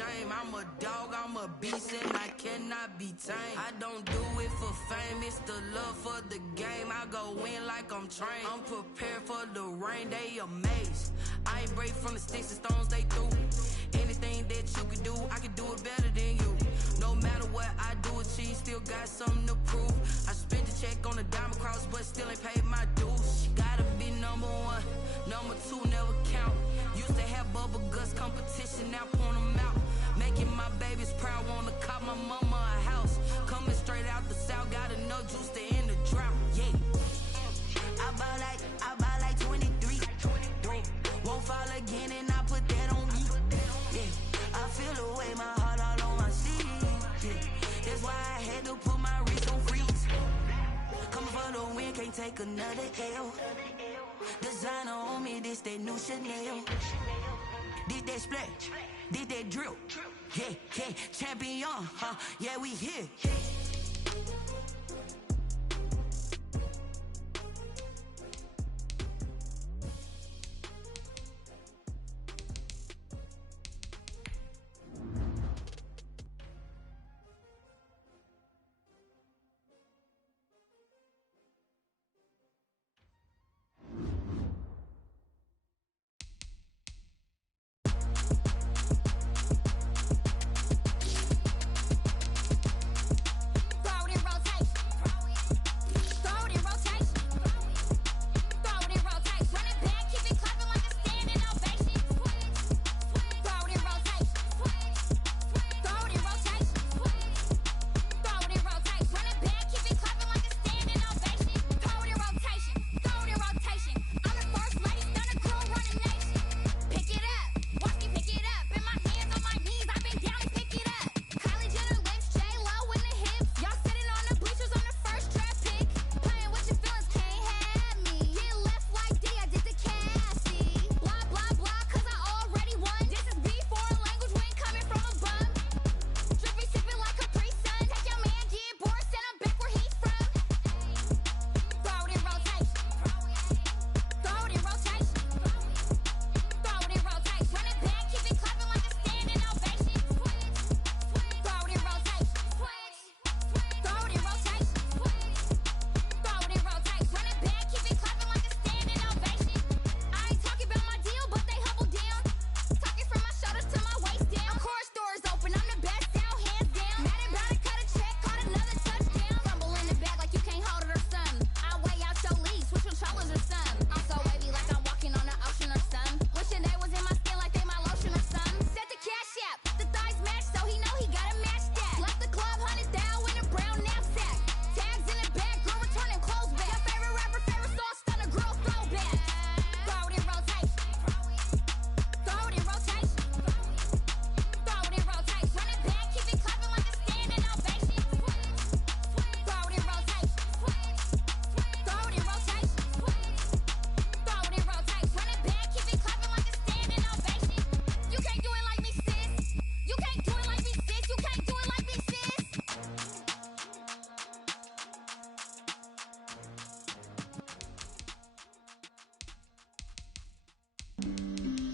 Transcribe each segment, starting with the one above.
shame. I'm a dog, I'm a beast, and I cannot be tamed. I don't do it for fame, it's the love for the game. I go in like I'm trained. I'm prepared for the rain, they amazed. I ain't break from the sticks and stones they threw. Anything that you can do, I can do it better than you. No matter what I do, achieve, still got something to prove. I spent the check on the diamond cross, but still ain't paid my dues. Gotta be number one, number two never count. Used to have bubble guts competition, now point them out. Making my babies proud, wanna cop my mama a house. Coming straight out the south, got enough juice to end the drought. Yeah, I buy like 23. Won't fall again, and I put that on me. Yeah, I feel the way, my heart all on my sleeve. Yeah, that's why I had to put my wrist on freeze. Coming for the win, can't take another L. Designer on me, this that new Chanel. Did that splash, did that drill. Yeah, yeah, champion, huh? Yeah, we here.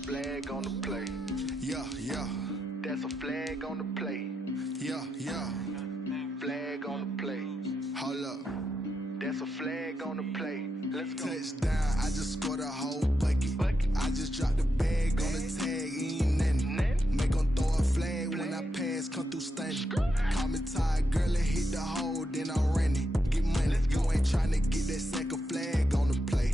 Flag on the play. Yeah, yeah. That's a flag on the play. Yeah, yeah. Flag on the play. Hold up. That's a flag on the play. Let's go. Touchdown, I just scored a whole bucket. I just dropped the bag on the tag, ain't nothing. Make 'em throw a flag when I pass, come through stunning. Call me tired, girl, and hit the hole, then I'm running. Get money, you ain't tryna get that second flag on the play.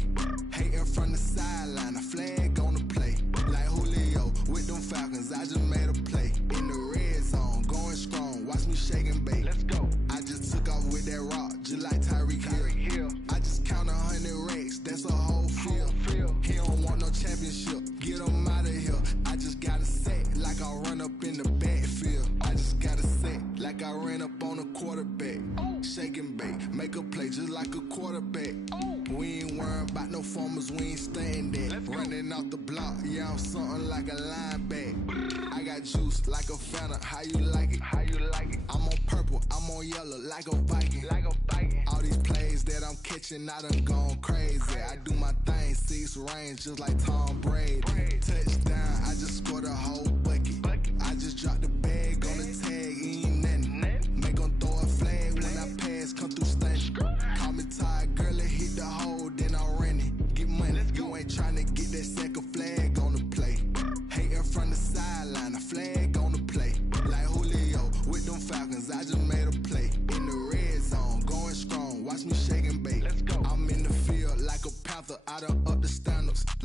Hating from the sideline, a flag on the play. Like Julio with them Falcons, I just made a play. In the red zone, going strong, watch me shake and bake. Let's go. I just took off with that rock, just like Tyreek Hill. I just count 100 racks, that's a whole field. He don't want no championship, get him out of here. I just got a set like I run up in the backfield. I just got a set like I ran up on a quarterback. Shake and bake, make a play just like a quarterback. We ain't worrying about no formers, we ain't staying there. Running off the block, yeah, I'm something like a linebacker. I got juice like a Fanta, how you like it? How you like it? I'm on purple, I'm on yellow like a Viking. Like a Viking. All these plays that I'm catching, I done gone crazy. I do my thing, 6 range just like Tom Brady. Touchdown, I just scored a whole bucket. I just dropped the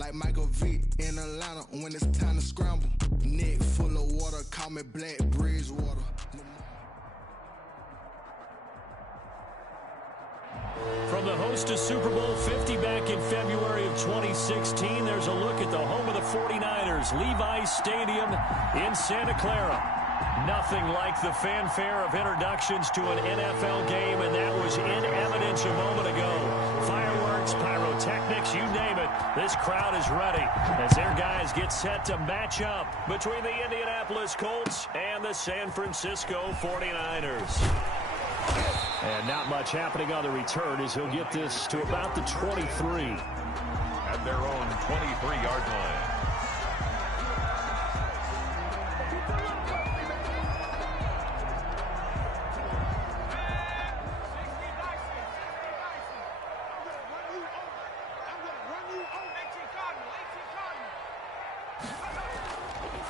like Michael Vick in Atlanta when it's time to scramble. Neck full of water, call me Black Bridgewater. From the host of Super Bowl 50 back in February of 2016, there's a look at the home of the 49ers, Levi's Stadium in Santa Clara. Nothing like the fanfare of introductions to an NFL game, and that was in evidence a moment ago. Fireworks, pyrotechnics, you name it. This crowd is ready as their guys get set to match up between the Indianapolis Colts and the San Francisco 49ers. And not much happening on the return as he'll get this to about the 23. At their own 23-yard line.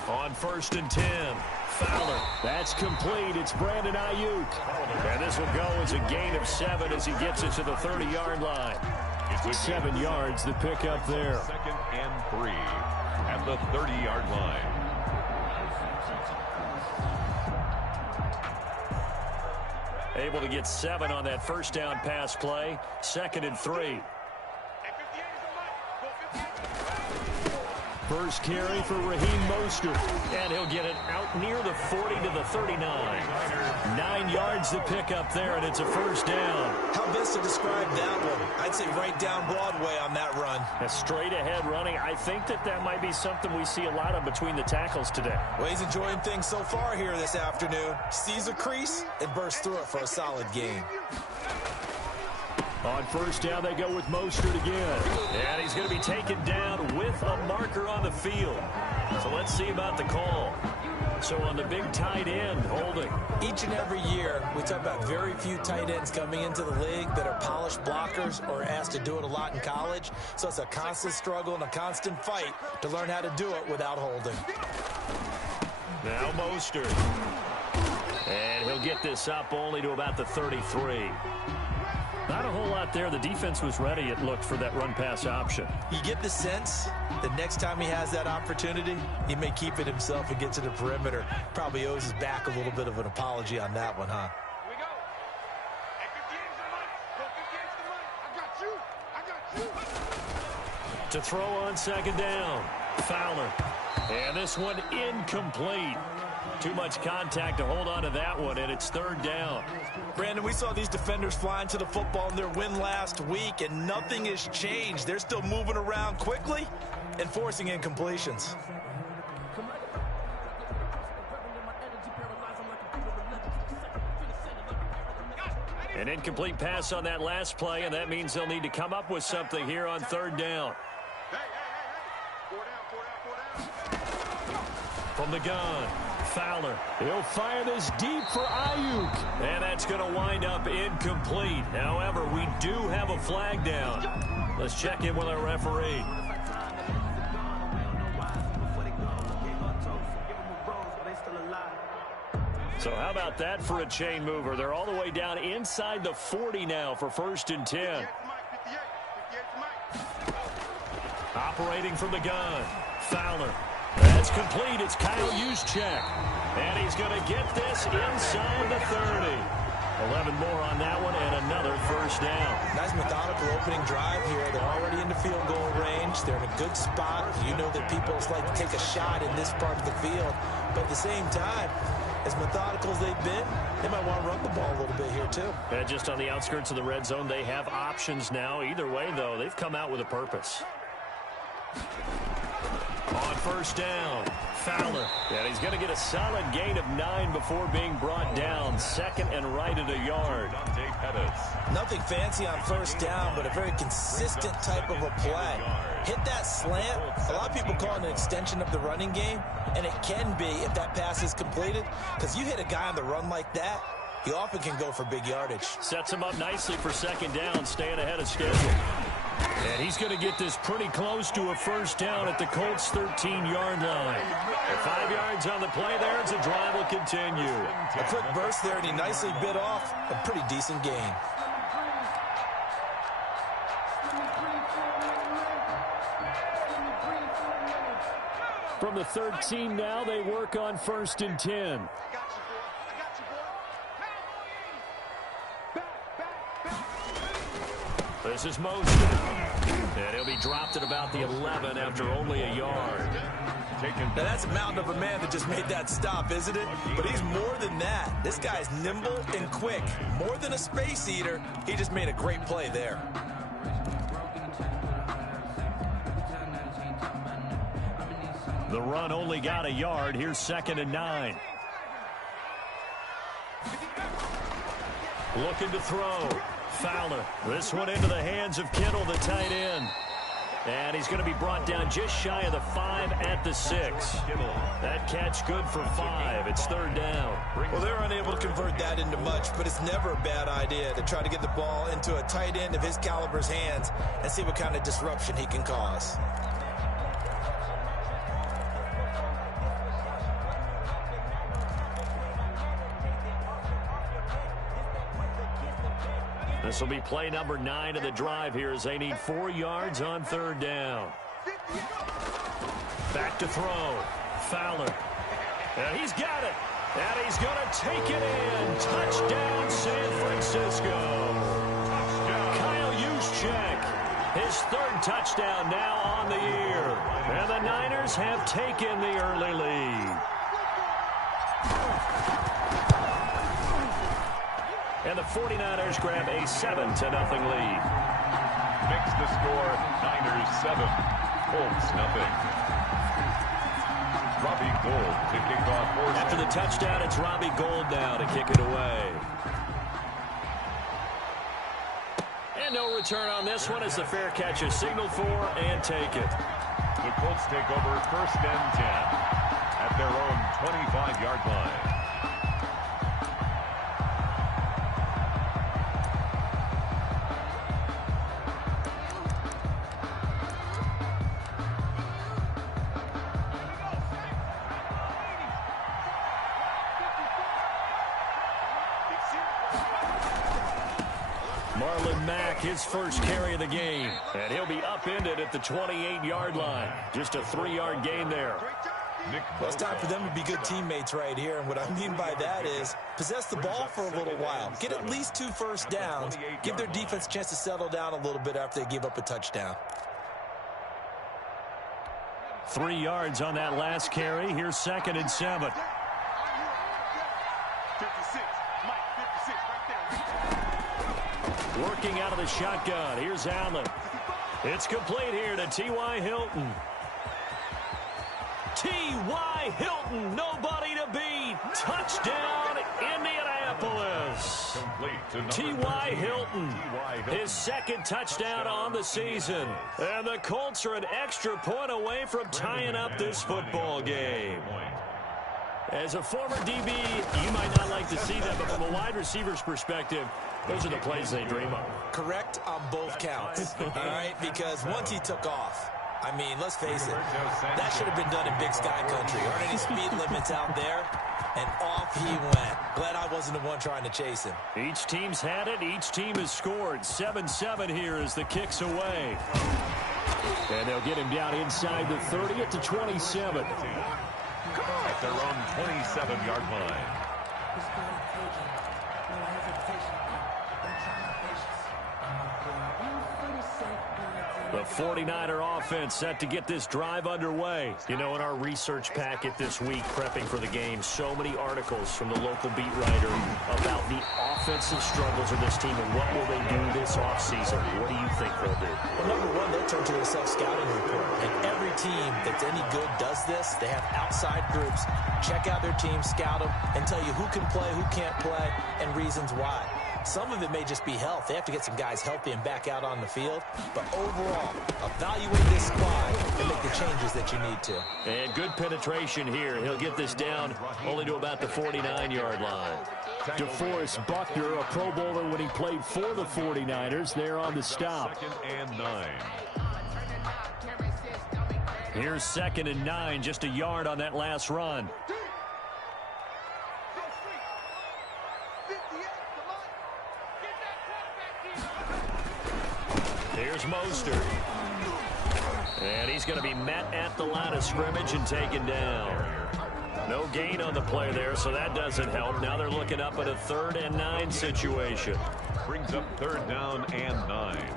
On 1st and 10. Fowler. That's complete. It's Brandon Ayuk. And this will go as a gain of 7 as he gets it to the 30-yard line. 7 yards, the pickup there. 2nd and 3 at the 30-yard line. Able to get 7 on that first down pass play. 2nd and 3. First carry for Raheem Mostert, and he'll get it out near the 40 to the 39. 9 yards to pick up there, and it's a first down. How best to describe that one? I'd say right down Broadway on that run. A straight ahead running. I think that might be something we see a lot of between the tackles today. Well, he's enjoying things so far here this afternoon. Sees a crease and bursts through it for a solid gain. On first down, they go with Mostert again. And he's going to be taken down with a marker on the field. So let's see about the call. So on the big tight end, holding. Each and every year, we talk about very few tight ends coming into the league that are polished blockers or asked to do it a lot in college. So it's a constant struggle and a constant fight to learn how to do it without holding. Now Mostert. And he'll get this up only to about the 33. Not a whole lot there. The defense was ready, it looked, for that run-pass option. You get the sense that next time he has that opportunity, he may keep it himself and get to the perimeter. Probably owes his back a little bit of an apology on that one, huh? Here we go. Hey, 50 the money. 50 the money. I got you. To throw on 2nd down. Fowler. And this one incomplete. Too much contact to hold on to that one, and it's 3rd down. Brandon, we saw these defenders flying to the football in their win last week, and nothing has changed. They're still moving around quickly and forcing incompletions. An incomplete pass on that last play, and that means they'll need to come up with something here on 3rd down. Hey. 4 down. From the gun. Fowler. He'll fire this deep for Ayuk. And that's going to wind up incomplete. However, we do have a flag down. Let's check in with our referee. So how about that for a chain mover? They're all the way down inside the 40 now for 1st and 10. Operating from the gun. Fowler. That's complete. It's Kyle Juszczyk. And he's going to get this inside the 30. 11 more on that one and another first down. Nice methodical opening drive here. They're already into field goal range. They're in a good spot. You know that people like to take a shot in this part of the field. But at the same time, as methodical as they've been, they might want to run the ball a little bit here too. Just on the outskirts of the red zone, they have options now. Either way, though, they've come out with a purpose. On first down, Fowler. And he's going to get a solid gain of 9 before being brought down. 2nd and right at a yard. Nothing fancy on first down, but a very consistent type of a play. Hit that slant. A lot of people call it an extension of the running game, and it can be if that pass is completed, because you hit a guy on the run like that, he often can go for big yardage. Sets him up nicely for 2nd down, staying ahead of schedule. And he's going to get this pretty close to a first down at the Colts' 13-yard line. And 5 yards on the play there as the drive will continue. A quick burst there, and he nicely bit off a pretty decent gain. From the 13 now, they work on 1st and 10. This is Mostert. And he'll be dropped at about the 11 after only a yard. Now that's a mountain of a man that just made that stop, isn't it? But he's more than that. This guy's nimble and quick. More than a space eater, he just made a great play there. The run only got a yard. Here's 2nd and 9. Looking to throw. Fowler. This one into the hands of Kittle, the tight end. And he's going to be brought down just shy of the 5 at the 6. That catch good for 5. It's 3rd down. Well, they're unable to convert that into much, but it's never a bad idea to try to get the ball into a tight end of his caliber's hands and see what kind of disruption he can cause. This will be play number 9 of the drive here as they need 4 yards on 3rd down. Back to throw. Fowler. And he's got it. And he's going to take it in. Touchdown, San Francisco. Kyle Juszczyk. His 3rd touchdown now on the year. And the Niners have taken the early lead. And the 49ers grab a 7-0 lead. Makes the score Niners 7, Colts nothing. Robbie Gould to kick off. After the touchdown, it's Robbie Gould now to kick it away. And no return on this one as the fair catch is signaled for and take it. The Colts take over 1st and 10 at their own 25-yard line. His first carry of the game, and he'll be upended at the 28-yard line. Just a 3-yard gain there. Well, it's time for them to be good teammates right here, and what I mean by that is possess the ball for a little while. Get at least 2 first downs. Give their defense a chance to settle down a little bit after they give up a touchdown. 3 yards on that last carry. Here's 2nd and 7. 56, Mike, 56, right there. Working out of the shotgun. Here's Allen. It's complete here to T.Y. Hilton. T.Y. Hilton, nobody to beat. Touchdown, Indianapolis. T.Y. Hilton, his 2nd touchdown on the season. And the Colts are an extra point away from tying up this football game. As a former DB, you might not like to see that, but from a wide receiver's perspective, those are the plays they dream of. Correct on both counts, all right? Because once he took off, I mean, let's face it, that should have been done in Big Sky Country. Aren't any speed limits out there? And off he went. Glad I wasn't the one trying to chase him. Each team's had it. Each team has scored. 7-7 here as the kick's away. And they'll get him down inside the 30 at the 27. At their own 27-yard line. The 49er offense set to get this drive underway. You know, in our research packet this week, prepping for the game, so many articles from the local beat writer about the offensive struggles of this team and what will they do this offseason. What do you think they'll do? Well, number one, they'll turn to their self-scouting report. And every team that's any good does this. They have outside groups. Check out their team, scout them, and tell you who can play, who can't play, and reasons why. Some of it may just be health. They have to get some guys healthy and back out on the field. But overall, evaluate this squad and make the changes that you need to. And good penetration here. He'll get this down only to about the 49-yard line. DeForest Buckner, a Pro Bowler when he played for the 49ers, there on the stop. 2nd and 9. Here's 2nd and 9, just a yard on that last run. Here's Mostert. And he's going to be met at the line of scrimmage and taken down. No gain on the play there, so that doesn't help. Now they're looking up at a 3rd and 9 situation. Brings up 3rd down and 9.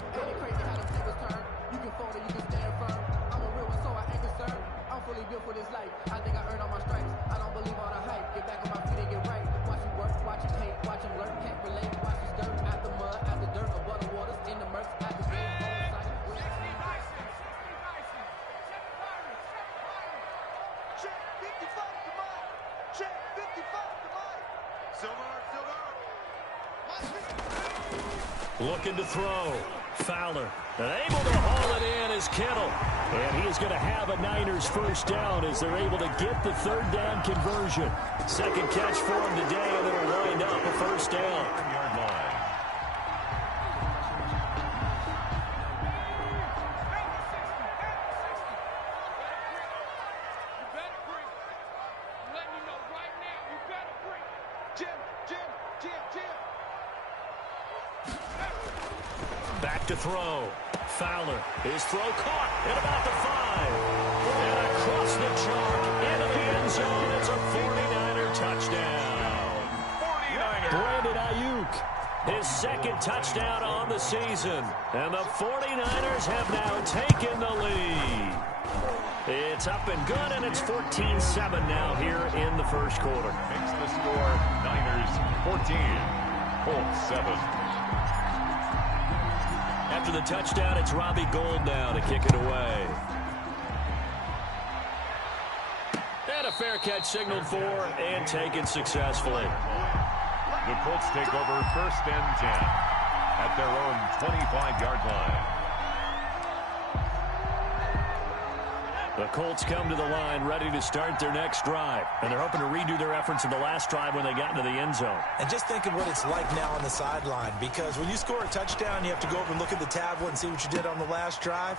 Looking to throw. Fowler. And able to haul it in is Kittle. And he is going to have a Niners first down as they're able to get the 3rd down conversion. Second catch for him today, and it'll wind up a first down. Yard line. Back to throw. Fowler. His throw caught at about the 5. And across the chalk into the end zone. It's a 49er touchdown. 49er. Brandon Ayuk. His 2nd touchdown on the season. And the 49ers have now taken the lead. It's up and good, and it's 14-7 now here in the first quarter. Makes the score Niners 14, Colts 7. After the touchdown, it's Robbie Gould now to kick it away. And a fair catch signaled for and taken successfully. The Colts take over 1st and 10 at their own 25-yard line. The Colts come to the line ready to start their next drive. And they're hoping to redo their efforts in the last drive when they got into the end zone. And just think of what it's like now on the sideline, because when you score a touchdown, you have to go over and look at the tablet and see what you did on the last drive.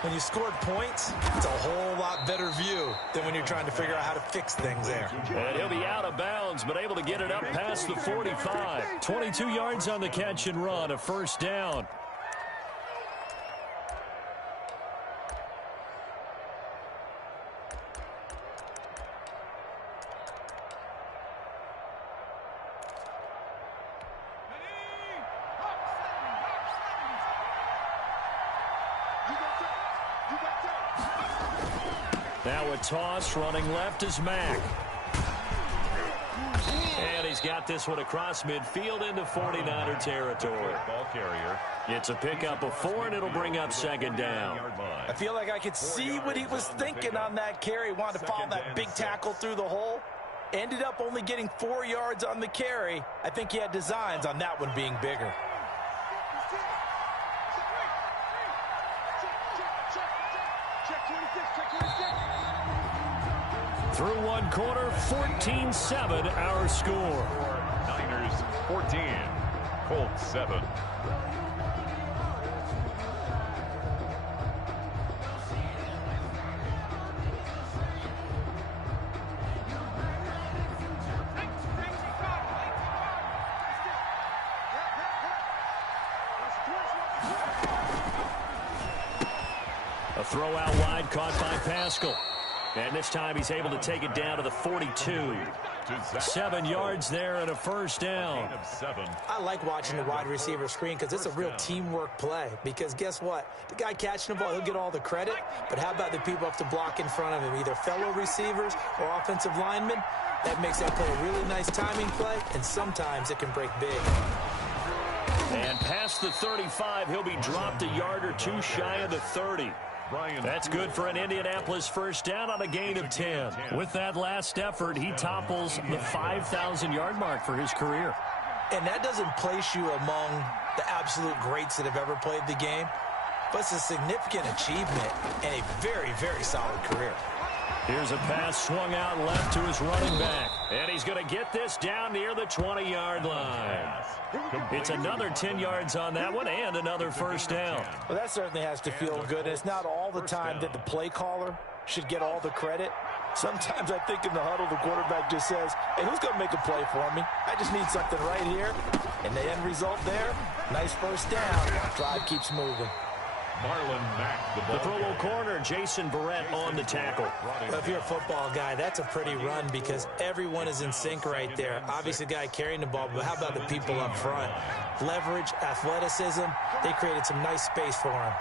When you scored points, it's a whole lot better view than when you're trying to figure out how to fix things there. And he'll be out of bounds, but able to get it up past the 45. 22 yards on the catch and run, a first down. Now a toss, running left is Mack. And he's got this one across midfield into 49er territory. Ball carrier. It's a pickup of 4, and it'll bring up 2nd down. I feel like I could see what he was thinking on that carry. Wanted to follow that big tackle through the hole. Ended up only getting 4 yards on the carry. I think he had designs on that one being bigger. Through one quarter, 14-7 our score. Niners 14, Colts 7. A throw out wide caught by Pascal. And this time he's able to take it down to the 42. 7 yards there and a first down. I like watching the wide receiver screen because it's a real teamwork play. Because guess what? The guy catching the ball, he'll get all the credit. But how about the people up to block in front of him, either fellow receivers or offensive linemen? That makes that play a really nice timing play, and sometimes it can break big. And past the 35, he'll be dropped a yard or two shy of the 30. That's good for an Indianapolis first down on a gain of 10. With that last effort, he topples the 5,000-yard mark for his career. And that doesn't place you among the absolute greats that have ever played the game, but it's a significant achievement and a very, very solid career. Here's a pass swung out left to his running back. And he's going to get this down near the 20-yard line. It's another 10 yards on that one and another first down. Well, that certainly has to feel good. It's not all the time that the play caller should get all the credit. Sometimes I think in the huddle, the quarterback just says, hey, who's going to make a play for me? I just need something right here. And the end result there, nice first down. Drive keeps moving. Marlon Mack, the The Pro Bowl corner, Jason Verrett on the tackle. Well, if you're a football guy, that's a pretty run because everyone is in sync right there. Obviously, the guy carrying the ball, but how about the people up front? Leverage, athleticism, they created some nice space for him.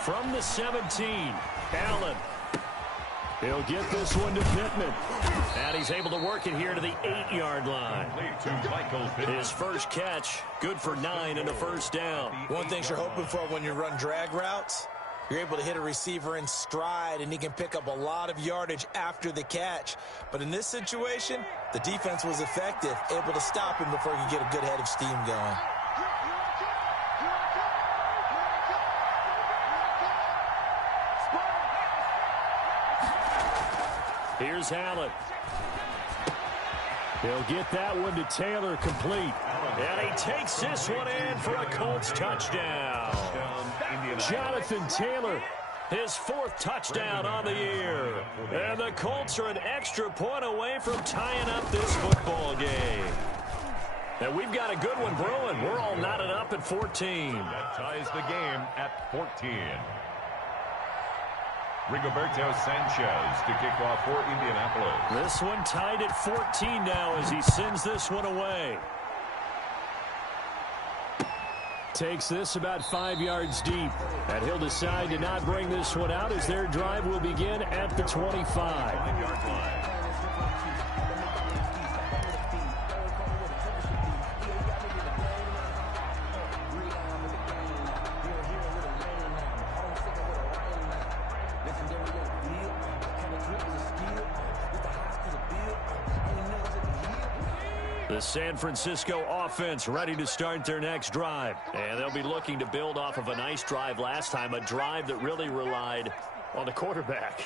From the 17, Allen. He'll get this one to Pittman. And he's able to work it here to the 8-yard line. His first catch, good for 9 and a first down. One thing you're hoping for when you run drag routes, you're able to hit a receiver in stride, and he can pick up a lot of yardage after the catch. But in this situation, the defense was effective, able to stop him before he could get a good head of steam going. Here's Allen. He'll get that one to Taylor complete. And he takes this one in for a Colts touchdown. Jonathan Taylor, his 4th touchdown on the year. And the Colts are an extra point away from tying up this football game. And we've got a good one brewing. We're all knotted up at 14. That ties the game at 14. Rigoberto Sanchez to kick off for Indianapolis. This one tied at 14 now as he sends this one away. Takes this about 5 yards deep. And he'll decide to not bring this one out as their drive will begin at the 25. 5-yard line. The San Francisco offense ready to start their next drive. And they'll be looking to build off of a nice drive last time, a drive that really relied on the quarterback.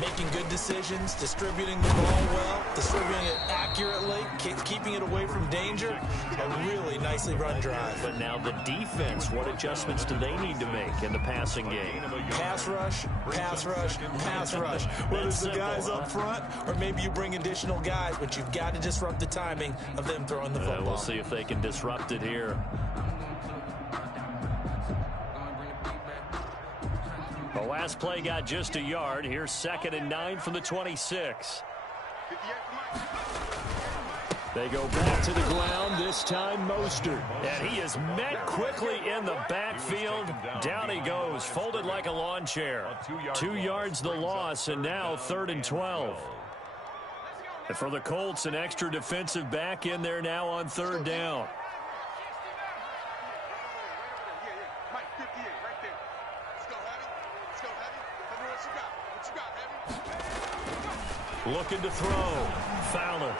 Making good decisions, distributing the ball well, distributing it accurately, keeping it away from danger. A really nicely run drive. But now the defense, what adjustments do they need to make in the passing game? Pass rush, pass rush, pass rush. Whether it's the guys up front or maybe you bring additional guys, but you've got to disrupt the timing of them throwing the football. We'll see if they can disrupt it here. The last play got just a yard. Here's 2nd and 9 from the 26. They go back to the ground, this time Mostert. And he is met quickly in the backfield. Down he goes, folded like a lawn chair. 2 yards the loss, and now 3rd and 12. And for the Colts, an extra defensive back in there now on 3rd down. Looking to throw. Fowler.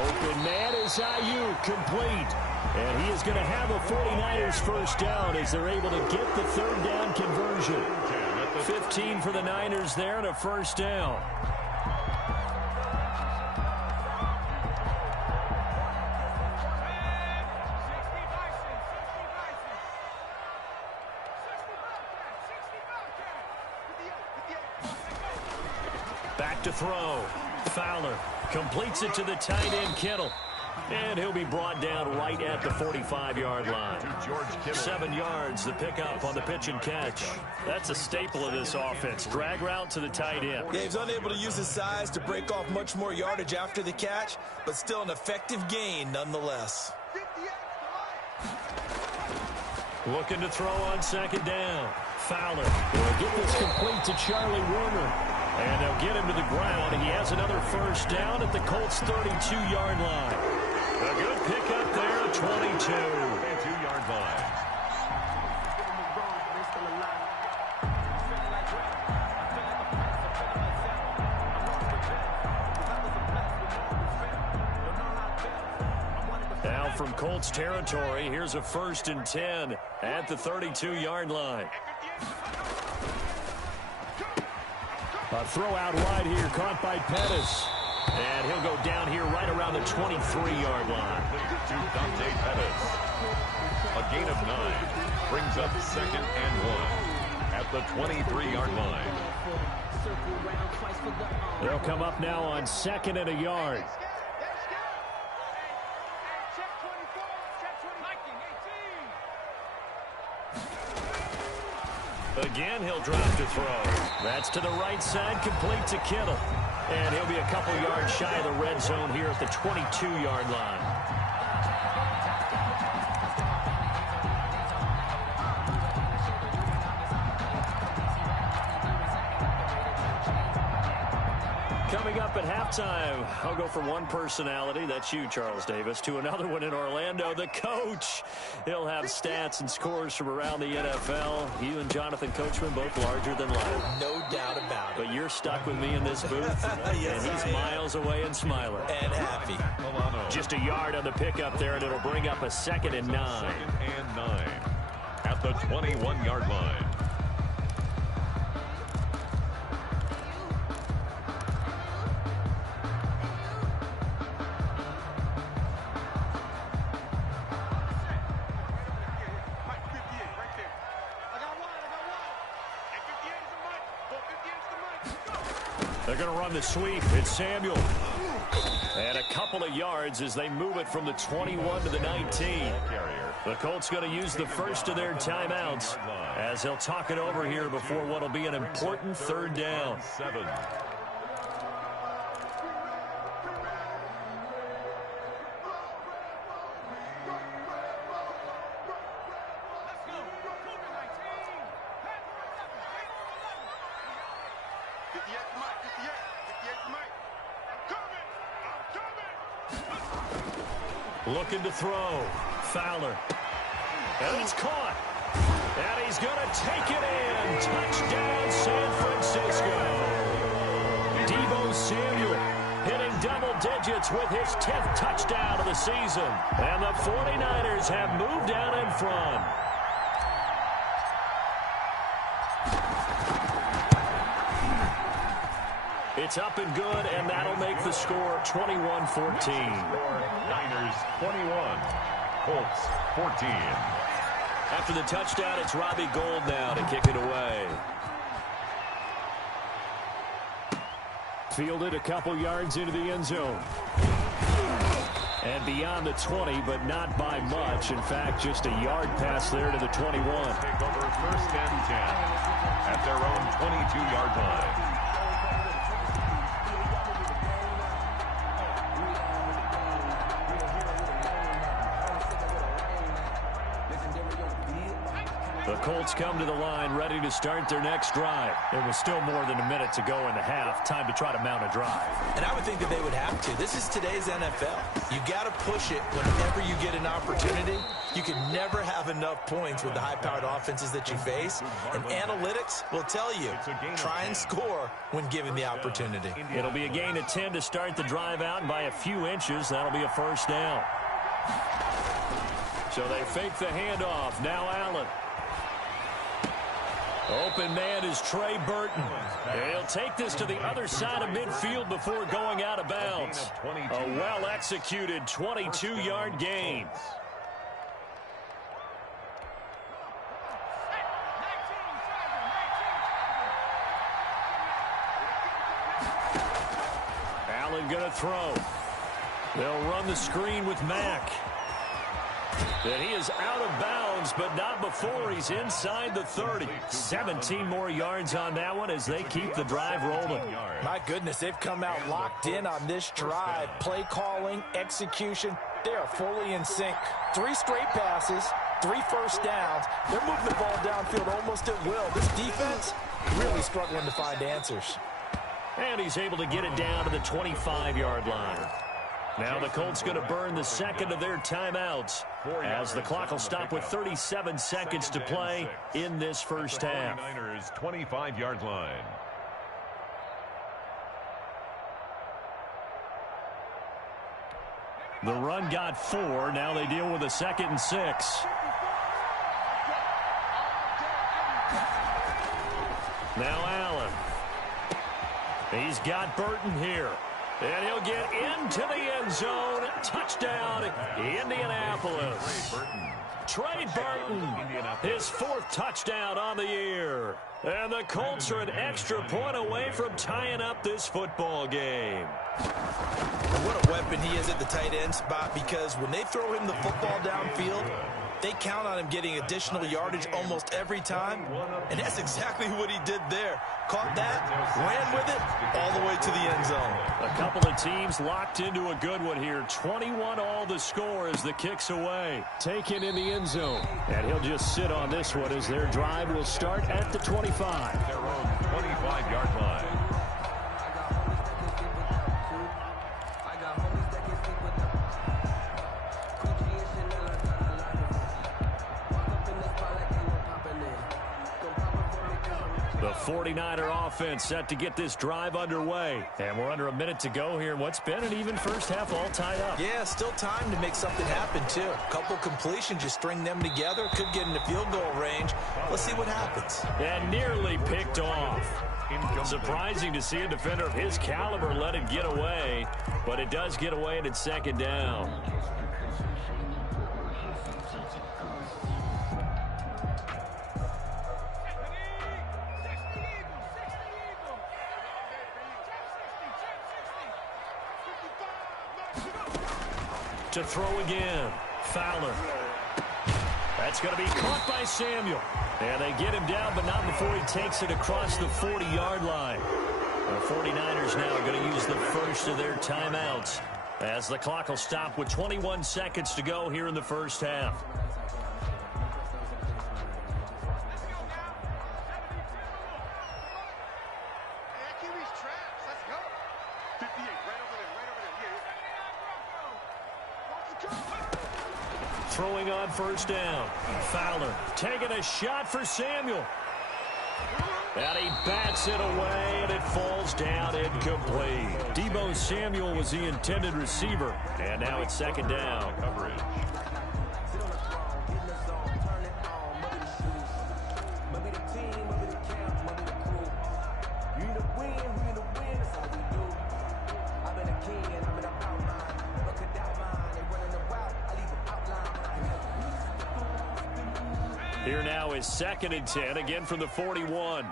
Open man is Ayuk, complete. And he is going to have a 49ers first down as they're able to get the 3rd down conversion. 15 for the Niners there and a first down. Back to throw. Fowler completes it to the tight end, Kittle. And he'll be brought down right at the 45-yard line. 7 yards, the pickup on the pitch and catch. That's a staple of this offense. Drag route to the tight end. Yeah, he's unable to use his size to break off much more yardage after the catch, but still an effective gain nonetheless. Looking to throw on 2nd down. Fowler will get this complete to Charlie Warner. And they'll get him to the ground. He has another first down at the Colts' 32-yard line. A good pickup there at 22. 2-yard line. Now from Colts territory, here's a 1st and 10 at the 32-yard line. A throw out wide here, caught by Pettis. And he'll go down here right around the 23-yard line. To Dante Pettis. A gain of 9 brings up 2nd and 1 at the 23-yard line. They'll come up now on 2nd and a yard. Again, he'll drop to throw. That's to the right side, complete to Kittle. And he'll be a couple yards shy of the red zone here at the 22-yard line. Coming up at halftime, I'll go from one personality, that's you, Charles Davis, to another one in Orlando, the coach. He'll have stats and scores from around the NFL. You and Jonathan Coachman both larger than life. No doubt about it. But you're stuck with me in this booth, Yes, and he's miles away and smiling. And happy. Just a yard on the pickup there, and it'll bring up a 2nd and 9. 2nd and 9 at the 21-yard line. They're going to run the sweep. It's Samuel. And a couple of yards as they move it from the 21 to the 19. The Colts going to use the first of their timeouts as they'll talk it over here before what will be an important 3rd down. 7. Looking to throw. Fowler. And it's caught. And he's going to take it in. Touchdown, San Francisco. Deebo Samuel hitting double digits with his 10th touchdown of the season. And the 49ers have moved out in front. It's up and good, and that'll make the score 21-14. Niners 21, Colts 14. After the touchdown, it's Robbie Gould now to kick it away. Fielded a couple yards into the end zone. And beyond the 20, but not by much. In fact, just a yard pass there to the 21. Take over 1st and 10 at their own 22-yard line. The Colts come to the line ready to start their next drive. There was still more than a minute to go in the half. Time to try to mount a drive. And I would think that they would have to. This is today's NFL. You got to push it whenever you get an opportunity. You can never have enough points with the high-powered offenses that you face. And analytics will tell you, try and score when given the opportunity. It'll be a gain of 10 to start the drive out, and by a few inches, that'll be a 1st down. So they fake the handoff. Now Allen. Open man is Trey Burton. He'll take this to the other side of midfield before going out of bounds. A well-executed 22-yard gain. Allen going to throw. They'll run the screen with Mack. And he is out of bounds, but not before he's inside the 30. 17 more yards on that one as they keep the drive rolling. My goodness, they've come out locked in on this drive. Play calling, execution, they are fully in sync. 3 straight passes, 3 first downs. They're moving the ball downfield almost at will. This defense really struggling to find answers. And he's able to get it down to the 25-yard line. Now the Colts going to burn the 2nd of their timeouts as the clock will stop with 37 seconds to play in this first half. 49ers 25-yard line. The run got 4. Now they deal with a 2nd and 6. Now Allen. He's got Burton here. And he'll get into the end zone. Touchdown, Indianapolis. Trey Burton, his 4th touchdown on the year. And the Colts are an extra point away from tying up this football game. What a weapon he is at the tight end spot, because when they throw him the football downfield, They count on him getting additional yardage almost every time, and that's exactly what he did there. Caught that, ran with it, all the way to the end zone. A couple of teams locked into a good one here. 21-all the score as the kick's away. Taken in the end zone. And he'll just sit on this one as their drive will start at the 25. Their own 25-yard line. The 49er offense set to get this drive underway. And we're under a minute to go here. What's been an even first half all tied up. Yeah, still time to make something happen, too. A couple completions, you string them together. Could get into field goal range. Let's see what happens. And nearly picked off. Surprising to see a defender of his caliber let it get away. But it does get away and it's second down. To throw again. Fowler. That's going to be caught by Samuel. And they get him down, but not before he takes it across the 40-yard line. The 49ers now are going to use the first of their timeouts as the clock will stop with 21 seconds to go here in the first half. Throwing on first down. Fowler taking a shot for Samuel. And he bats it away, and it falls down incomplete. Deebo Samuel was the intended receiver. And now it's second down. Coverage. Here now is second and 10, again from the 41.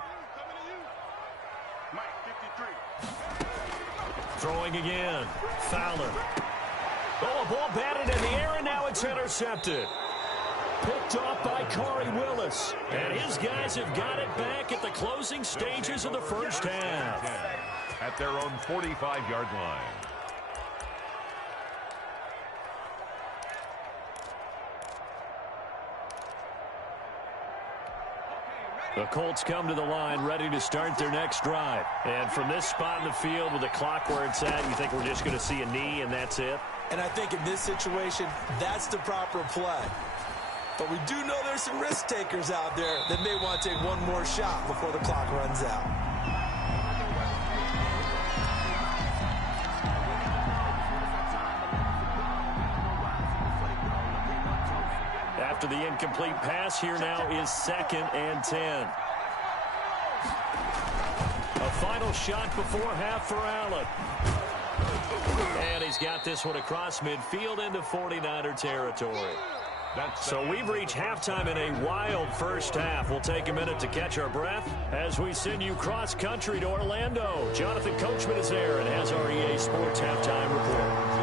Throwing again. Fowler. Oh, a ball batted in the air, and now it's intercepted. Picked off by Corey Willis. And his guys have got it back at the closing stages of the first half. At their own 45-yard line. The Colts come to the line ready to start their next drive. And from this spot in the field with the clock where it's at, you think we're just going to see a knee and that's it? And I think in this situation, that's the proper play. But we do know there's some risk takers out there that may want to take one more shot before the clock runs out. After the incomplete pass, here now is second and 10. A final shot before half for Allen. And he's got this one across midfield into 49er territory. So we've reached halftime in a wild first half. We'll take a minute to catch our breath as we send you cross-country to Orlando. Jonathan Coachman is there and has our EA Sports halftime report.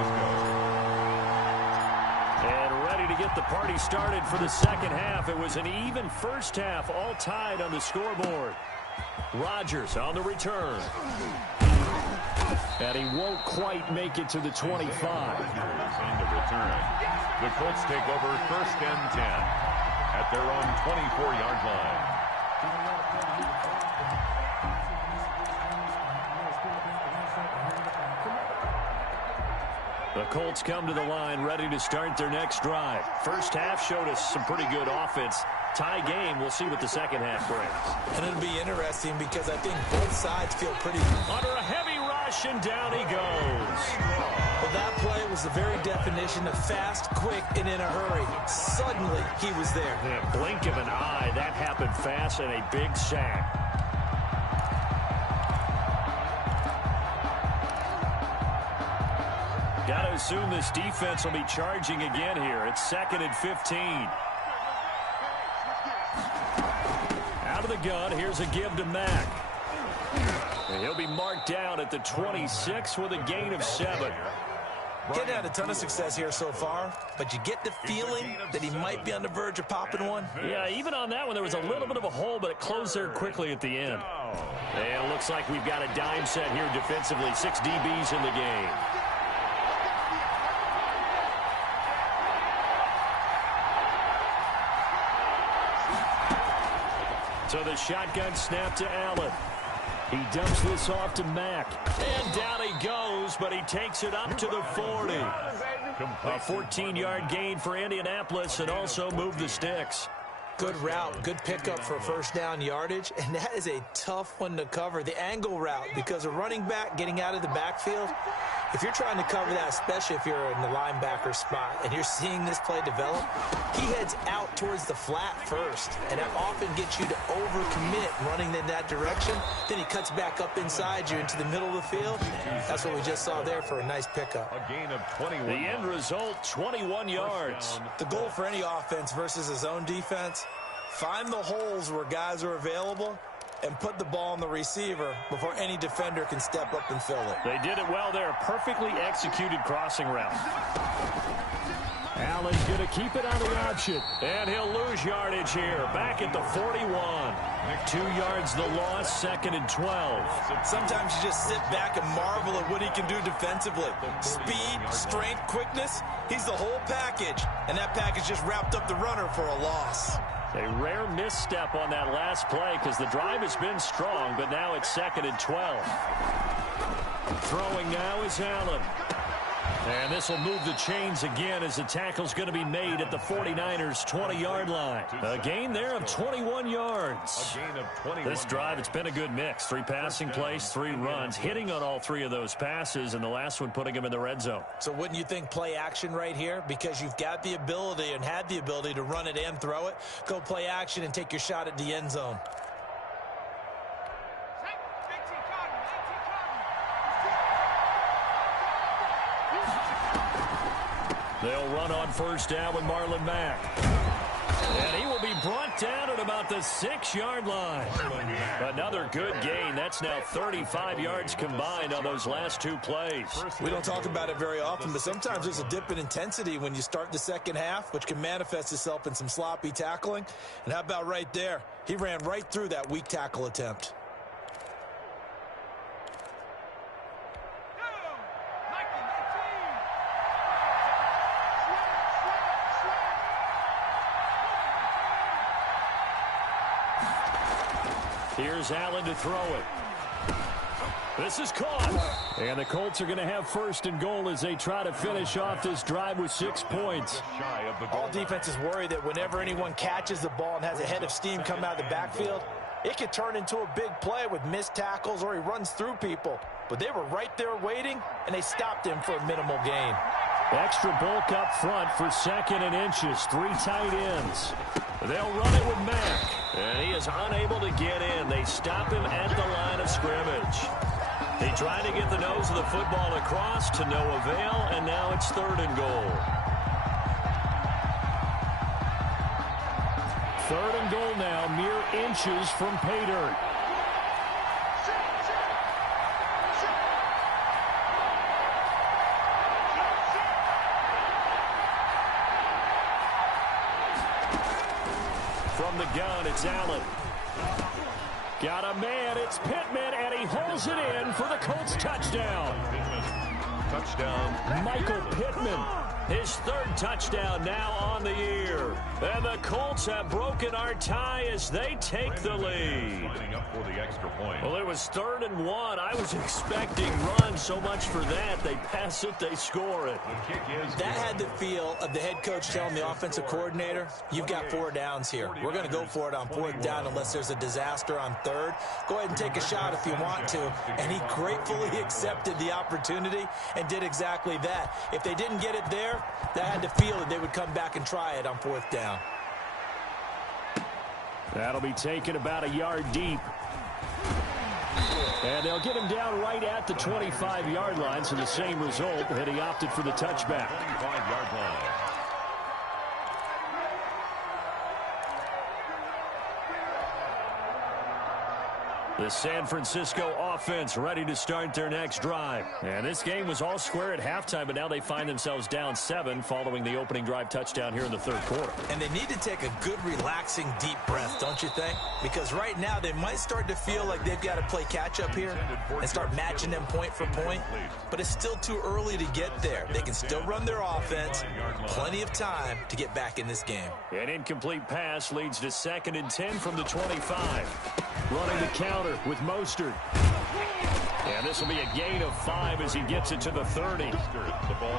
To get the party started for the second half. It was an even first half, all tied on the scoreboard. Rodgers on the return. And he won't quite make it to the 25. On the return. The Colts take over first and 10 at their own 24-yard line. The Colts come to the line ready to start their next drive. First half showed us some pretty good offense. Tie game. We'll see what the second half brings. And it'll be interesting because I think both sides feel pretty... Under a heavy rush, and down he goes. Well, that play was the very definition of fast, quick, and in a hurry. Suddenly, he was there. In a blink of an eye, that happened fast, and a big sack. Got to assume this defense will be charging again here. It's second and 15. Out of the gun, here's a give to Mack. And he'll be marked down at the 26 with a gain of 7. He hadn't had a ton of success here so far, but you get the feeling that he might be on the verge of popping one. Yeah, even on that one, there was a little bit of a hole, but it closed there quickly at the end. And it looks like we've got a dime set here defensively. 6 DBs in the game. So the shotgun snap to Allen. He dumps this off to Mack. And down he goes, but he takes it up to the 40. A 14-yard gain for Indianapolis and also moved the sticks. Good route, good pickup for first down yardage, and that is a tough one to cover. The angle route, because a running back getting out of the backfield, if you're trying to cover that, especially if you're in the linebacker spot and you're seeing this play develop, he heads out towards the flat first, and that often gets you to overcommit running in that direction. Then he cuts back up inside you into the middle of the field. That's what we just saw there for a nice pickup. A gain of 21. The end result, 21 yards. The goal for any offense versus his own defense, find the holes where guys are available and put the ball on the receiver before any defender can step up and fill it. They did it well there. Perfectly executed crossing route. Allen's going to keep it on the option. And he'll lose yardage here. Back at the 41. 2 yards the loss, 2nd and 12. Sometimes you just sit back and marvel at what he can do defensively. Speed, strength, quickness. He's the whole package. And that package just wrapped up the runner for a loss. A rare misstep on that last play because the drive has been strong, but now it's 2nd and 12. Throwing now is Allen. And this will move the chains again as the tackle's going to be made at the 49ers' 20-yard line. A gain there of 21 yards. This drive, it's been a good mix. 3 passing plays, 3 runs, hitting on all 3 of those passes, and the last one putting him in the red zone. So wouldn't you think play action right here? Because you've got the ability and had the ability to run it and throw it. Go play action and take your shot at the end zone. They'll run on first down with Marlon Mack. And he will be brought down at about the 6-yard line. Another good gain. That's now 35 yards combined on those last 2 plays. We don't talk about it very often, but sometimes there's a dip in intensity when you start the second half, which can manifest itself in some sloppy tackling. And how about right there? He ran right through that weak tackle attempt. Here's Allen to throw it. This is caught. And the Colts are going to have 1st and goal as they try to finish off this drive with 6 points. All defenses worry that whenever anyone catches the ball and has a head of steam come out of the backfield, it could turn into a big play with missed tackles or he runs through people. But they were right there waiting, and they stopped him for a minimal gain. Extra bulk up front for 2nd and inches. 3 tight ends. They'll run it with Mack. And he is unable to get in. They stop him at the line of scrimmage. He tried to get the nose of the football across to no avail, and now it's 3rd and goal. 3rd and goal now, mere inches from pay dirt. From the gun, it's Allen. Got a man, it's Pittman, and he holds it in for the Colts touchdown. Touchdown. Michael Pittman, his 3rd touchdown now on the year. And the Colts have broken our tie as they take the lead. Lining up for the extra point. Well, it was 3rd and 1. I was expecting run, so much for that. They pass it, they score it. The kick is That had the feel of the head coach telling the offensive coordinator, you've got 4 downs here. We're going to go for it on 4th down unless there's a disaster on 3rd. Go ahead and take a shot if you want to. And he gratefully accepted the opportunity and did exactly that. If they didn't get it there, that had the feel that they would come back and try it on 4th down. That'll be taken about a yard deep. And they'll get him down right at the 25-yard line, so the same result, and he opted for the touchback. 25-yard line. The San Francisco offense ready to start their next drive. And this game was all square at halftime, but now they find themselves down 7 following the opening drive touchdown here in the third quarter. And they need to take a good, relaxing, deep breath, don't you think? Because right now they might start to feel like they've got to play catch-up here and start matching them point for point. But it's still too early to get there. They can still run their offense. Plenty of time to get back in this game. An incomplete pass leads to 2nd and 10 from the 25. Running the counter with Mostert. And this will be a gain of 5 as he gets it to the 30. I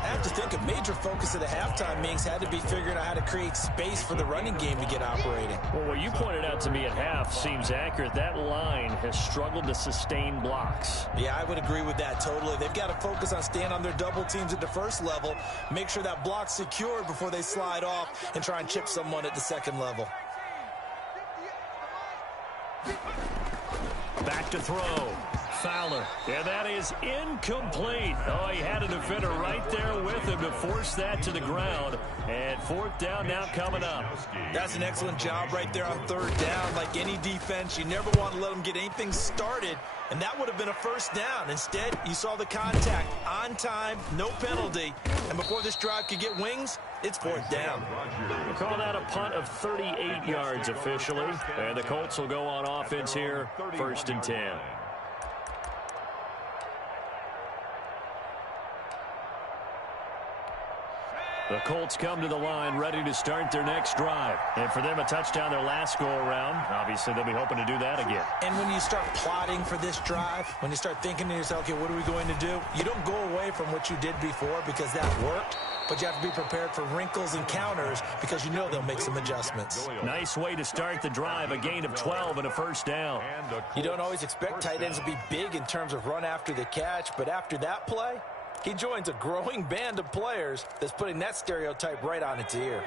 have to think a major focus of the halftime meetings had to be figuring out how to create space for the running game to get operating. Well, what you pointed out to me at half seems accurate. That line has struggled to sustain blocks. Yeah, I would agree with that totally. They've got to focus on staying on their double teams at the first level, make sure that block's secured before they slide off and try and chip someone at the second level. Back to throw. Fowler. And that is incomplete. Oh, he had a defender right there with him to force that to the ground. And 4th down now coming up. That's an excellent job right there on 3rd down. Like any defense, you never want to let them get anything started. And that would have been a 1st down. Instead, you saw the contact on time, no penalty. And before this drive could get wings, it's 4th down. We'll call that a punt of 38 yards officially. And the Colts will go on offense here, 1st and 10. The Colts come to the line ready to start their next drive. And for them, a touchdown their last go-around. Obviously, they'll be hoping to do that again. And when you start plotting for this drive, when you start thinking to yourself, okay, what are we going to do? You don't go away from what you did before because that worked. But you have to be prepared for wrinkles and counters because you know they'll make some adjustments. Nice way to start the drive, a gain of 12 and a 1st down. You don't always expect tight ends to be big in terms of run after the catch, but after that play, he joins a growing band of players that's putting that stereotype right on its ear.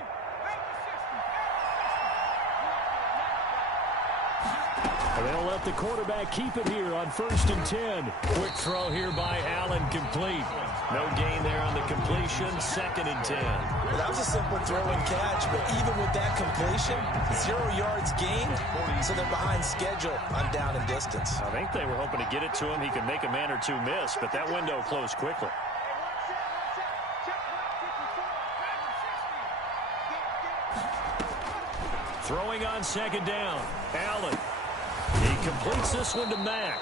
They'll let the quarterback keep it here on 1st and 10. Quick throw here by Allen, complete. No gain there on the completion, 2nd and 10. Well, that was a simple throw and catch, but even with that completion, 0 yards gained, so they're behind schedule on down and distance. I think they were hoping to get it to him. He could make a man or two miss, but that window closed quickly. Throwing on 2nd down, Allen. He completes this one to Mack.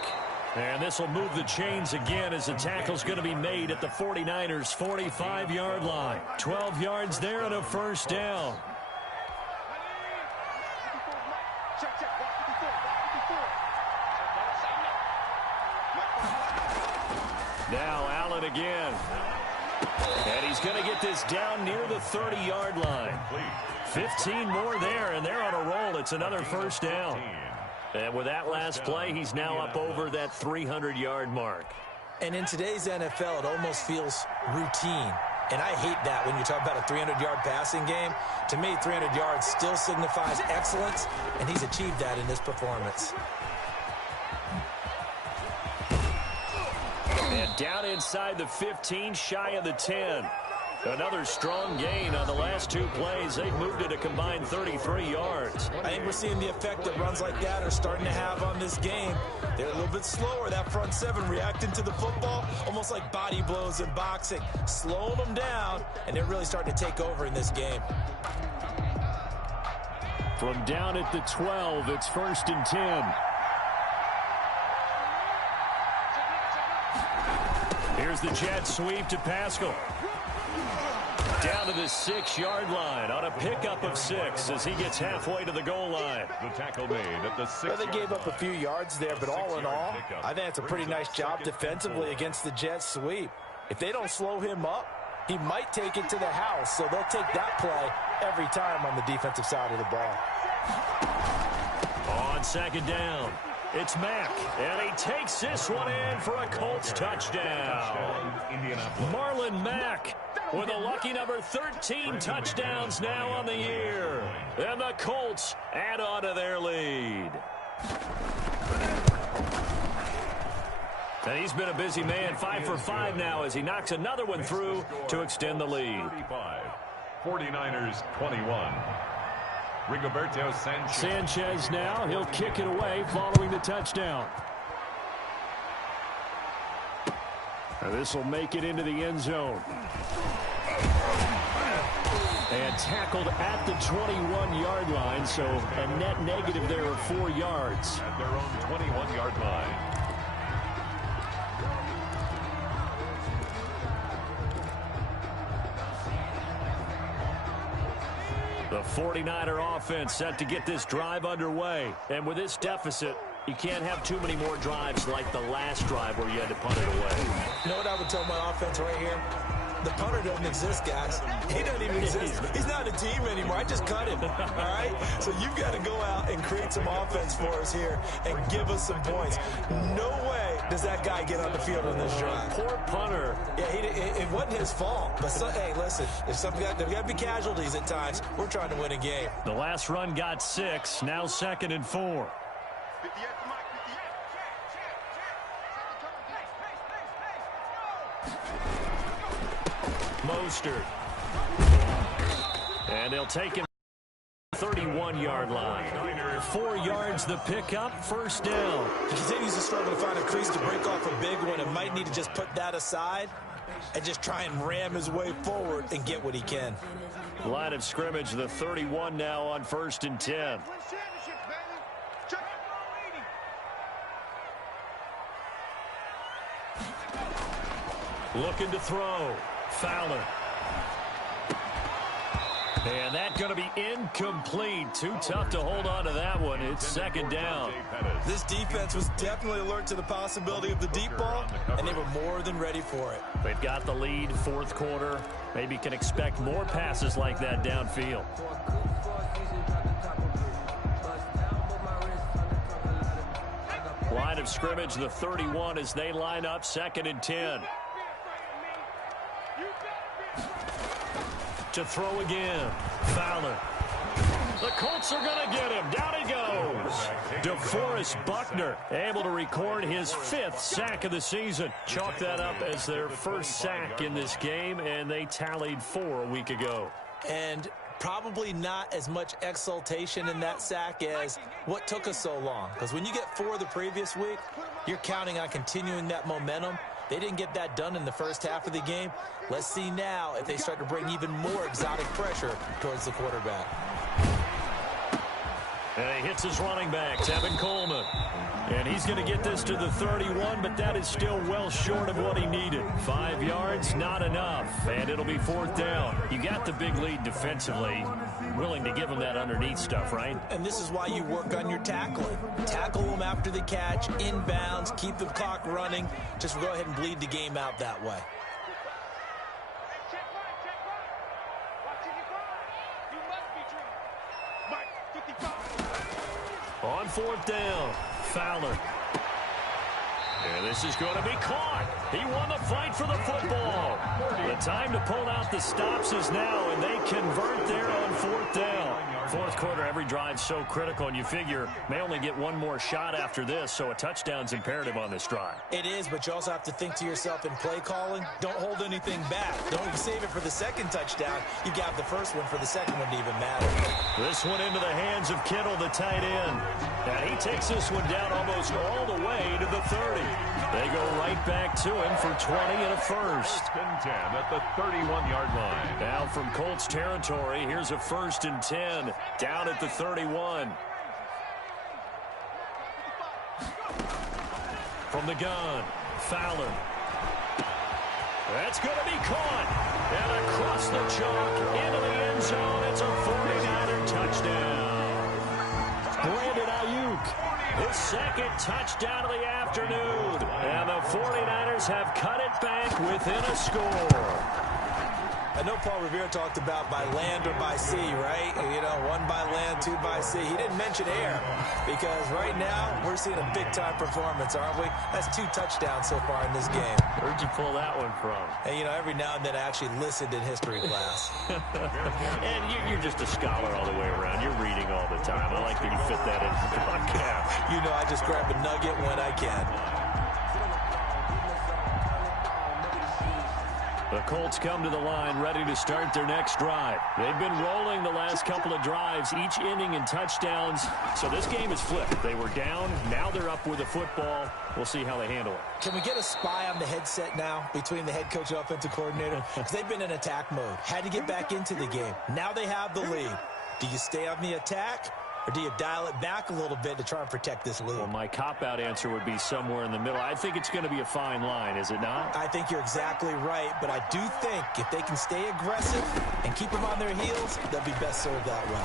And this will move the chains again as the tackle's going to be made at the 49ers' 45-yard line. 12 yards there and a 1st down. Now Allen again. And he's going to get this down near the 30-yard line. 15 more there, and they're on a roll. It's another 1st down. And with that last play, he's now up over that 300-yard mark. And in today's NFL, it almost feels routine. And I hate that when you talk about a 300-yard passing game. To me, 300 yards still signifies excellence, and he's achieved that in this performance. And down inside the 15, shy of the 10. Another strong gain on the last 2 plays. They've moved it a combined 33 yards. I think we're seeing the effect that runs like that are starting to have on this game. They're a little bit slower, that front 7 reacting to the football, almost like body blows in boxing, slowing them down, and they're really starting to take over in this game. From down at the 12, it's 1st and 10. Here's the jet sweep to Pascal. Down to the 6-yard line on a pickup of 6 as he gets halfway to the goal line. The tackle made at the 6. Well, they gave up a few yards there, but all in all, I think it's a pretty nice job defensively against the jet sweep. If they don't slow him up, he might take it to the house, so they'll take that play every time on the defensive side of the ball. On 2nd down, it's Mack, and he takes this one in for a Colts touchdown. Marlon Mack with a lucky number 13 touchdowns now on the year. And the Colts add on to their lead. And he's been a busy man, 5 for 5 now as he knocks another one through to extend the lead. 49ers 21. Rigoberto Sanchez. Sanchez now. He'll kick it away following the touchdown. This will make it into the end zone. And tackled at the 21-yard line, so a net negative there of 4 yards. At their own 21-yard line. The 49er offense set to get this drive underway. And with this deficit, you can't have too many more drives like the last drive where you had to punt it away. You know what I would tell my offense right here? The punter doesn't exist, guys. He doesn't even exist. He's not a team anymore. I just cut him, all right? So you've got to go out and create some offense for us here and give us some points. No way does that guy get on the field on this drive. Poor punter. Yeah, it wasn't his fault. But, hey, listen, there's got to be casualties at times. We're trying to win a game. The last run got 6, now 2nd and 4. 58 to Mike, 58. Mostert. And they'll take him 31-yard line. 4 yards the pickup, first down. He continues to struggle to find a crease to break off a big one and might need to just put that aside and just try and ram his way forward and get what he can. Line of scrimmage, the 31 now on 1st and 10. Looking to throw. Fowler. And that's going to be incomplete. Too tough to hold on to that one. It's 2nd down. This defense was definitely alert to the possibility of the deep ball, and they were more than ready for it. They've got the lead, 4th quarter. Maybe can expect more passes like that downfield. Line of scrimmage, the 31 as they line up, 2nd and 10. To throw again. Fowler. The Colts are going to get him. Down he goes. DeForest Buckner able to record his 5th sack of the season. Chalk that up as their first sack in this game, and they tallied 4 a week ago. And probably not as much exultation in that sack as what took us so long. Because when you get 4 the previous week, you're counting on continuing that momentum. They didn't get that done in the first half of the game. Let's see now if they start to bring even more exotic pressure towards the quarterback. And he hits his running back, Tevin Coleman. And he's going to get this to the 31, but that is still well short of what he needed. 5 yards, not enough. And it'll be 4th down. You got the big lead defensively. Willing to give him that underneath stuff, right? And this is why you work on your tackling. Tackle them after the catch, inbounds, keep the clock running. Just go ahead and bleed the game out that way. On 4th down, Fowler. And this is going to be caught. He won the fight for the football. The time to pull out the stops is now, and they convert there on 4th down. 4th quarter, every drive so critical, and you figure may only get one more shot after this, so a touchdown's imperative on this drive. It is, but you also have to think to yourself in play calling, don't hold anything back. Don't save it for the 2nd touchdown. You got the first one for the 2nd one to even matter. This one into the hands of Kittle, the tight end. And he takes this one down almost all the way to the 30. They go right back to him for 20 and a first. 1st and 10 at the 31-yard line. Now from Colts territory, here's a 1st and 10 down at the 31. From the gun, Fowler. That's going to be caught. And across the chalk into the end zone. It's a 49er touchdown. Brandon Ayuk, his 2nd touchdown of the afternoon. And the 49ers have cut it back within a score. I know Paul Revere talked about by land or by sea, right? You know, 1 by land, 2 by sea. He didn't mention air because right now we're seeing a big-time performance, aren't we? That's 2 touchdowns so far in this game. Where'd you pull that one from? And, you know, every now and then I actually listened in history class. And you're just a scholar all the way around. You're reading all the time. I like that you fit that into the podcast. You know, I just grab a nugget when I can. The Colts come to the line ready to start their next drive. They've been rolling the last couple of drives, each inning in touchdowns. So this game is flipped. They were down. Now they're up with the football. We'll see how they handle it. Can we get a spy on the headset now between the head coach and offensive coordinator? Because they've been in attack mode. Had to get back into the game. Now they have the lead. Do you stay on the attack? Or do you dial it back a little bit to try and protect this lead? Well, my cop-out answer would be somewhere in the middle. I think it's going to be a fine line, is it not? I think you're exactly right, but I do think if they can stay aggressive and keep them on their heels, they'll be best served that way.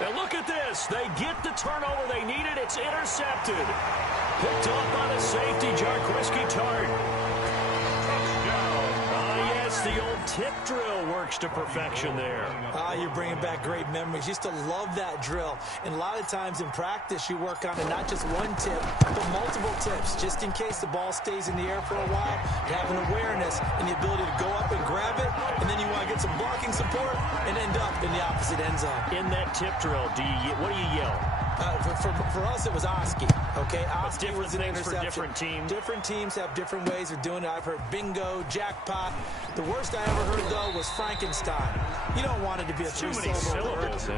Now look at this. They get the turnover they needed. It's intercepted. Picked off by the safety, Jarquiski Tart. The old tip drill works to perfection there. You're bringing back great memories. Used to love that drill. And a lot of times in practice, you work on it, not just one tip, but multiple tips, just in case the ball stays in the air for a while. You have an awareness and the ability to go up and grab it, and then you want to get some blocking support and end up in the opposite end zone. In that tip drill, what do you yell? For us, it was Oski. Okay, Oski different was an things interception. for different teams. Different teams have different ways of doing it. I've heard bingo, jackpot. The worst I ever heard, though, was Frankenstein. You don't want it to be a too many syllables.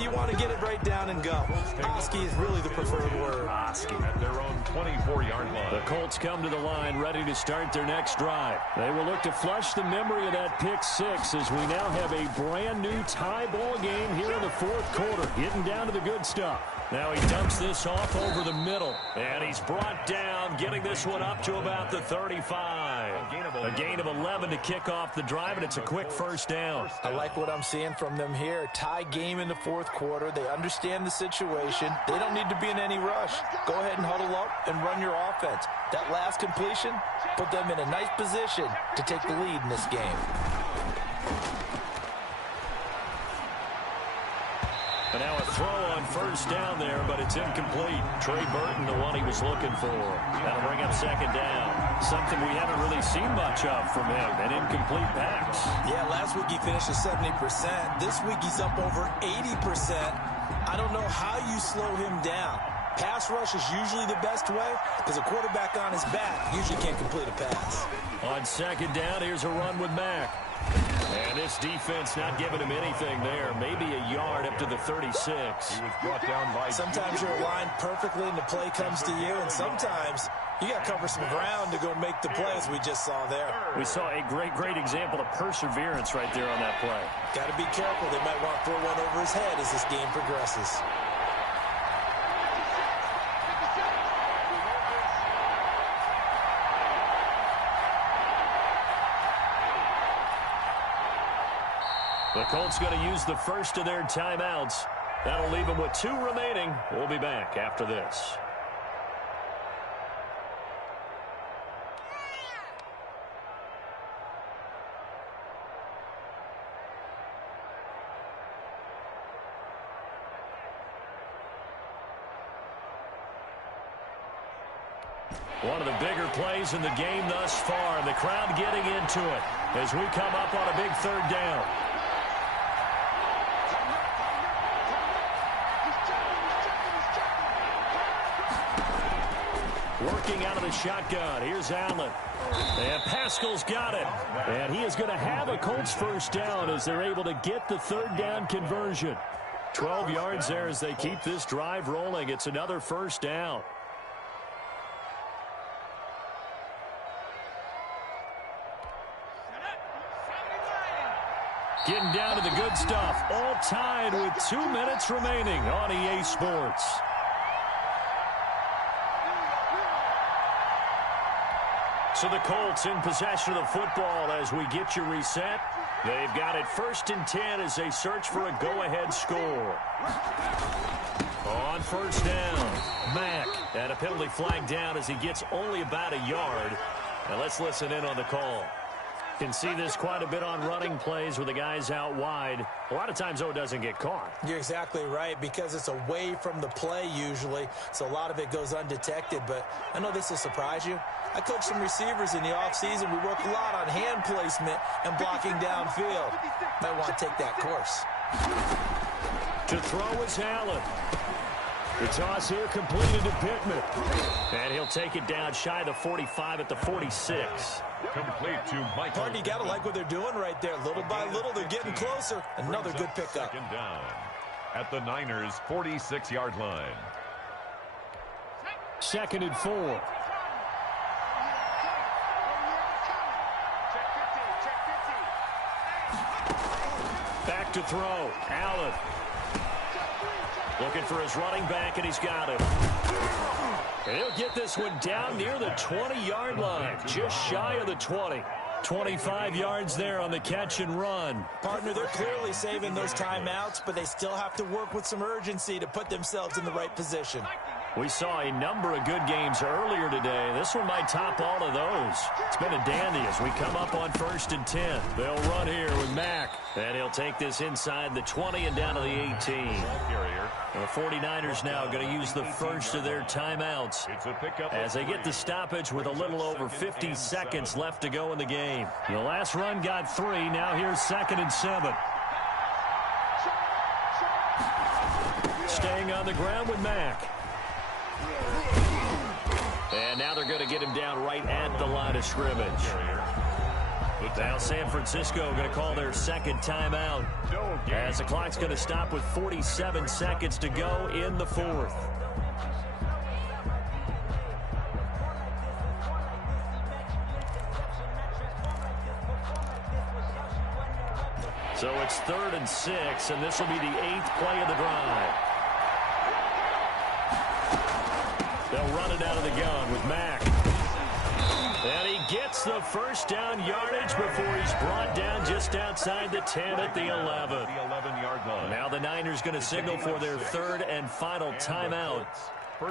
You want to get it right down and go. Oski is really the preferred word. Oski at their own 24-yard line. The Colts come to the line ready to start their next drive. They will look to flush the memory of that pick six as we now have a brand new tie ball game here in the fourth quarter. Getting down to the good stuff. Now he dumps this off over the middle. And he's brought down, getting this one up to about the 35. A gain of 11 to kick off the drive, and it's a quick first down. I like what I'm seeing from them here. Tie game in the fourth quarter. They understand the situation. They don't need to be in any rush. Go ahead and huddle up and run your offense. That last completion put them in a nice position to take the lead in this game. And now a throw on first down there, but it's incomplete. Trey Burton, the one he was looking for. That'll bring up second down. Something we haven't really seen much of from him, an incomplete pass. Yeah, last week he finished at 70%. This week he's up over 80%. I don't know how you slow him down. Pass rush is usually the best way because a quarterback on his back usually can't complete a pass. On second down, here's a run with Mack. And this defense not giving him anything there. Maybe a yard up to the 36. He was brought down by... Sometimes you're aligned perfectly and the play comes to you, and sometimes you got to cover some ground to go make the play, as we just saw there. We saw a great example of perseverance right there on that play. Got to be careful. They might want to throw one over his head as this game progresses. The Colts going to use the first of their timeouts. That'll leave them with 2 remaining. We'll be back after this. One of the bigger plays in the game thus far, and the crowd getting into it as we come up on a big third down. Working out of the shotgun. Here's Allen. And Pascal's got it. And he is going to have a Colts first down as they're able to get the third down conversion. 12 yards there as they keep this drive rolling. It's another first down. Getting down to the good stuff. All tied with 2 minutes remaining on EA Sports. So the Colts in possession of the football as we get you reset. They've got it 1st and 10 as they search for a go-ahead score. On first down, Mack. And a penalty flag down as he gets only about a yard. Now let's listen in on the call. Can see this quite a bit on running plays with the guys out wide. A lot of times, though, it doesn't get caught. You're exactly right, because it's away from the play usually, so a lot of it goes undetected. But I know this will surprise you. I coach some receivers in the offseason. We work a lot on hand placement and blocking downfield. Might want to take that course. To throw is Allen. The toss here completed to Pittman. And he'll take it down shy of the 45 at the 46. Complete to Michael. Party, you got to like what they're doing right there. Little by little, they're getting closer. Another good pickup. Second down at the Niners' 46-yard line. 2nd and 4. Back to throw. Allen. Looking for his running back, and he's got it. And he'll get this one down near the 20-yard line, just shy of the 20. 25 yards there on the catch and run. Partner, they're clearly saving those timeouts, but they still have to work with some urgency to put themselves in the right position. We saw a number of good games earlier today. This one might top all of those. It's been a dandy as we come up on 1st and 10. They'll run here with Mack. And he'll take this inside the 20 and down to the 18. The 49ers now going to use the first of their timeouts as they get the stoppage with a little over 50 seconds left to go in the game. The last run got 3. Now here's 2nd and 7. Staying on the ground with Mack. And now they're going to get him down right at the line of scrimmage. Now San Francisco going to call their second timeout as the clock's going to stop with 47 seconds to go in the 4th. So it's 3rd and 6, and this will be the 8th play of the drive. They'll run it out of the gun with Mack. And he gets the first down yardage before he's brought down just outside the 10 at the 11. The 11-yard line. Now the Niners going to signal for their 3rd and final timeout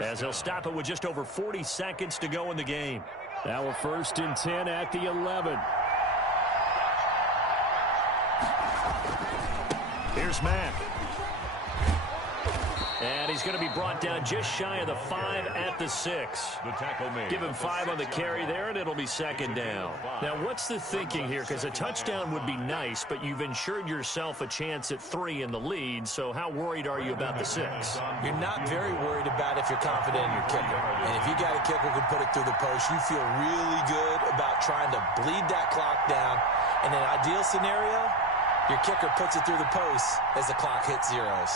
as they'll stop it with just over 40 seconds to go in the game. Now a 1st and 10 at the 11. Here's Mack. And he's going to be brought down just shy of the 5 at the 6. The tackle made. Give him 5 on the carry there, and it'll be 2nd down. Now, what's the thinking here? Because a touchdown would be nice, but you've ensured yourself a chance at 3 in the lead, so how worried are you about the 6? You're not very worried about if you're confident in your kicker. And if you got a kicker who can put it through the post, you feel really good about trying to bleed that clock down. In an ideal scenario, your kicker puts it through the post as the clock hits zeros.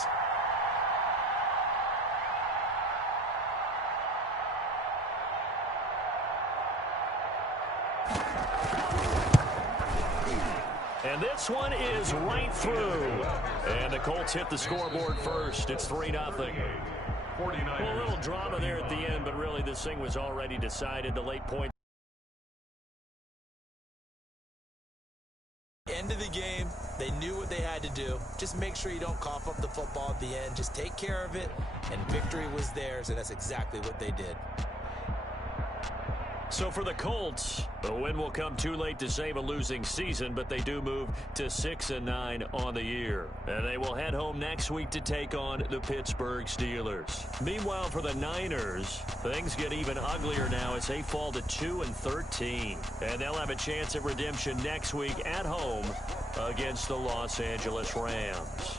And this one is right through. And the Colts hit the scoreboard first. It's 3-0. Well, a little drama there at the end, but really this thing was already decided. The late point. End of the game, they knew what they had to do. Just make sure you don't cough up the football at the end. Just take care of it, and victory was theirs, and that's exactly what they did. So for the Colts, the win will come too late to save a losing season, but they do move to 6-9 on the year. And they will head home next week to take on the Pittsburgh Steelers. Meanwhile, for the Niners, things get even uglier now as they fall to 2-13. And they'll have a chance at redemption next week at home against the Los Angeles Rams.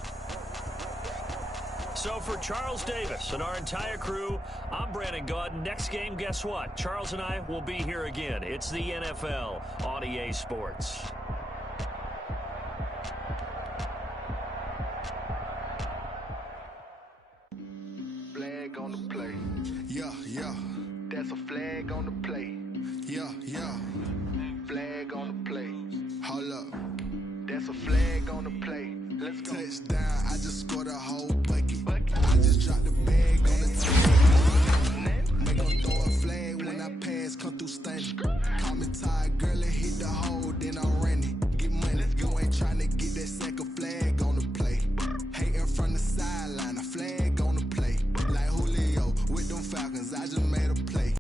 So for Charles Davis and our entire crew, I'm Brandon Gaudin. Next game, guess what? Charles and I will be here again. It's the NFL on EA Sports. Flag on the play. Yeah, yeah. That's a flag on the play. Yeah, yeah. Flag on the play. Hold up. That's a flag on the play. Let's go. Touchdown. I just scored a whole